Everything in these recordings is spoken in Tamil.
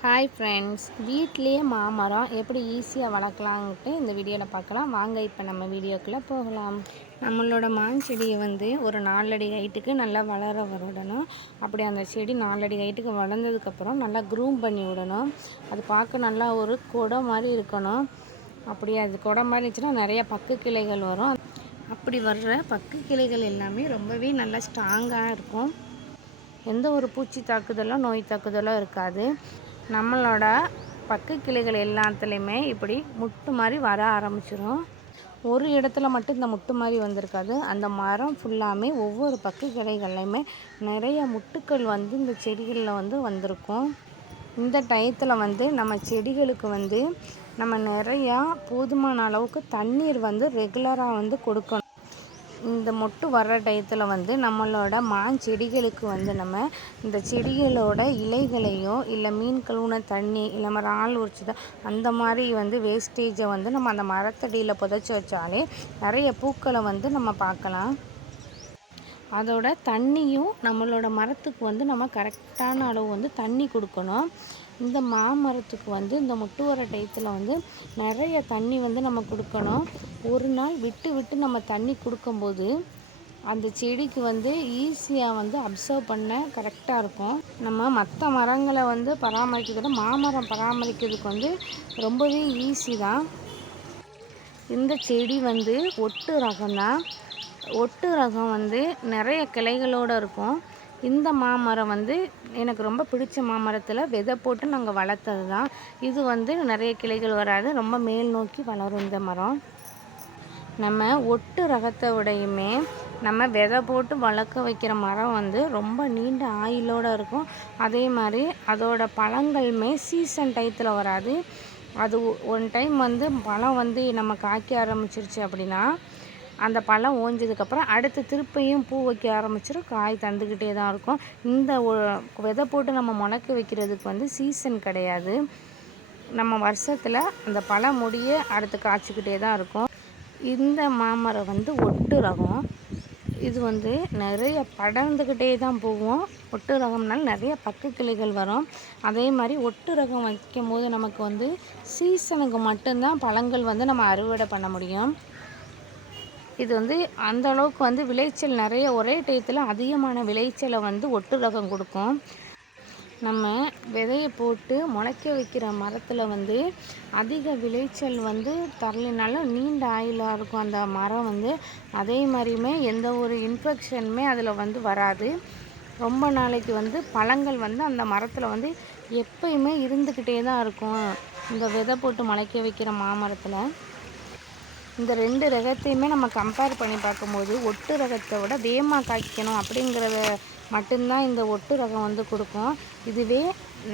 ஹாய் ஃப்ரெண்ட்ஸ் வீட்லேயே மாமரம் எப்படி ஈஸியாக வளர்க்கலான்ட்டு இந்த வீடியோவில் பார்க்கலாம். வாங்க இப்போ நம்ம வீடியோக்குள்ளே போகலாம். நம்மளோட மான் செடியை வந்து ஒரு நாலடி ஹைட்டுக்கு நல்லா வளர விடணும். அப்படி அந்த செடி நாலடி ஹைட்டுக்கு வளர்ந்ததுக்கப்புறம் நல்லா க்ரூம் பண்ணி விடணும். அது பார்க்க நல்லா ஒரு கொடை மாதிரி இருக்கணும். அப்படி அது கொடை மாதிரி இருந்துச்சுன்னா நிறைய பக்கு கிளைகள் வரும். அப்படி வர்ற பக்கு கிளைகள் எல்லாமே ரொம்பவே நல்லா ஸ்ட்ராங்காக இருக்கும். எந்த ஒரு பூச்சி தாக்குதலும் நோய் தாக்குதலும் இருக்காது. நம்மளோட பக்கு கிளைகள் எல்லாத்துலேயுமே இப்படி முட்டு மாதிரி வர ஆரம்பிச்சிடும் ஒரு இடத்துல மட்டும் இந்த முட்டு மாதிரி வந்திருக்காது. அந்த மரம் ஃபுல்லாமே ஒவ்வொரு பக்கு கிளைகள்லையுமே நிறைய முட்டுக்கள் வந்து இந்த செடிகளில் வந்து வந்திருக்கும். இந்த டயத்தில் வந்து நம்ம செடிகளுக்கு வந்து நம்ம நிறையா போதுமான அளவுக்கு தண்ணீர் வந்து ரெகுலராக வந்து கொடுக்கணும். இந்த மொட்டு வர்ற டயத்தில் வந்து நம்மளோட மான் செடிகளுக்கு வந்து நம்ம இந்த செடிகளோட இலைகளையோ இல்லை மீன் கழுவுன தண்ணி இல்லை நம்ம ஆள் உரிச்சதோ அந்த மாதிரி வந்து வேஸ்டேஜை வந்து நம்ம அந்த மரத்தடியில் புதைச்சி வச்சாலே நிறைய பூக்களை வந்து நம்ம பார்க்கலாம். அதோட தண்ணியும் நம்மளோட மரத்துக்கு வந்து நம்ம கரெக்டான அளவு வந்து தண்ணி கொடுக்கணும். இந்த மாமரத்துக்கு வந்து இந்த முட்டு வர டயத்தில் வந்து நிறைய தண்ணி வந்து நம்ம கொடுக்கணும். ஒரு நாள் விட்டு விட்டு நம்ம தண்ணி கொடுக்கும்போது அந்த செடிக்கு வந்து ஈஸியாக வந்து அப்சர்வ் பண்ண கரெக்டாக இருக்கும். நம்ம மற்ற மரங்களை வந்து பராமரிக்கிறத மாமரம் பராமரிக்கிறதுக்கு வந்து ரொம்பவே ஈஸி தான். இந்த செடி வந்து ஒட்டு ரகம் தான் ஒட்டு ரகம் வந்து நிறைய கிளைகளோடு இருக்கும். இந்த மாமரம் வந்து எனக்கு ரொம்ப பிடிச்ச மாமரத்தில் விதை போட்டு நாங்கள் வளர்த்தது தான் இது வந்து நிறைய கிளைகள் வராது ரொம்ப மேல் நோக்கி வளரும் இந்த மரம். நம்ம ஒட்டு ரகத்தை விடையுமே நம்ம விதை போட்டு வளர்க்க வைக்கிற மரம் வந்து ரொம்ப நீண்ட ஆயிலோடு இருக்கும். அதே மாதிரி அதோட பழங்களுமே சீசன் டயத்தில் வராது. அது ஒன் டைம் வந்து பழம் வந்து நம்ம காய்க்க ஆரம்பிச்சிருச்சு அப்படின்னா அந்த பழம் ஓஞ்சதுக்கப்புறம் அடுத்து திருப்பியும் பூ வைக்க ஆரம்பிச்சிடும் காய் தந்துக்கிட்டே தான் இருக்கும். இந்த விதை போட்டு நம்ம முளைக்க வைக்கிறதுக்கு வந்து சீசன் கிடையாது. நம்ம வருஷத்தில் அந்த பழம் முடிய அடுத்து காய்ச்சிக்கிட்டே தான் இருக்கும். இந்த மாமரம் வந்து ஒட்டு ரகம். இது வந்து நிறைய படர்ந்துக்கிட்டே தான் போகும். ஒட்டு ரகம்னால நிறைய பக்க கிளைகள் வரும். அதே மாதிரி ஒட்டு ரகம் வைக்கும் போது நமக்கு வந்து சீசனுக்கு மட்டும்தான் பழங்கள் வந்து நம்ம அறுவடை பண்ண முடியும். இது வந்து அந்த அளவுக்கு வந்து விளைச்சல் நிறைய ஒரே டயத்தில் அதிகமான விளைச்சலை வந்து ஒட்டு ரகம் கொடுக்கும். நம்ம விதையை போட்டு முளைக்க வைக்கிற மரத்தில் வந்து அதிக விளைச்சல் வந்து தரலினாலும் நீண்ட ஆயிலாக இருக்கும் அந்த மரம் வந்து. அதே மாதிரியுமே எந்த ஒரு இன்ஃபெக்ஷனுமே அதில் வந்து வராது. ரொம்ப நாளைக்கு வந்து பழங்கள் வந்து அந்த மரத்தில் வந்து எப்பயுமே இருந்துக்கிட்டே தான் இருக்கும். இந்த விதை போட்டு முளைக்க வைக்கிற மாமரத்தில். இந்த ரெண்டு ரகத்தையுமே நம்ம கம்பேர் பண்ணி பார்க்கும்போது ஒட்டு ரகத்தை விட வேகமாக காய்க்கணும் அப்படிங்கிறத மட்டும்தான் இந்த ஒட்டு ரகம் வந்து கொடுக்கும். இதுவே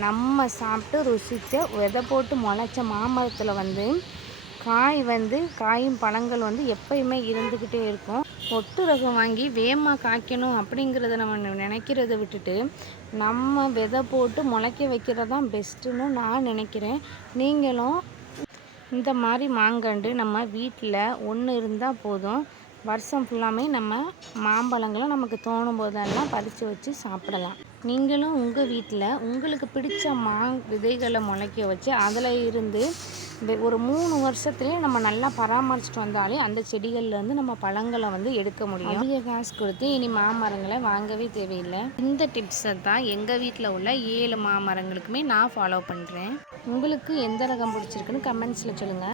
நம்ம சாப்பிட்டு ருசித்த விதை போட்டு முளைச்ச மாமரத்தில் வந்து காய் வந்து காயும் பழங்கள் வந்து எப்பயுமே இருந்துக்கிட்டே இருக்கும். ஒட்டு ரகம் வாங்கி வேகமாக காய்க்கணும் அப்படிங்கிறத நம்ம நினைக்கிறத விட்டுட்டு நம்ம விதை போட்டு முளைக்க வைக்கிறது தான் பெஸ்ட்டுன்னு நான் நினைக்கிறேன். நீங்களும் இந்த மாதிரி மாங்கண்டு நம்ம வீட்டில் ஒன்று இருந்தால் போதும். வருஷம் ஃபுல்லாமே நம்ம மாம்பழங்களை நமக்கு தோணும் போதெல்லாம் பறித்து வச்சு சாப்பிடலாம். நீங்களும் உங்கள் வீட்டில் உங்களுக்கு பிடிச்ச மா விதைகளை முளைக்க வச்சு அதில் இருந்து ஒரு மூணு வருஷத்துலேயே நம்ம நல்லா பராமரிச்சுட்டு வந்தாலே அந்த செடிகள்லேருந்து நம்ம பழங்களை வந்து எடுக்க முடியும். அதிக காசு கொடுத்து இனி மாமரங்களை வாங்கவே தேவையில்லை. இந்த டிப்ஸை தான் எங்கள் வீட்டில் உள்ள ஏழு மாமரங்களுக்குமே நான் ஃபாலோ பண்ணுறேன் உங்களுக்கு எந்த ரகம் பிடிச்சிருக்குன்னு கமெண்ட்ஸில் சொல்லுங்கள்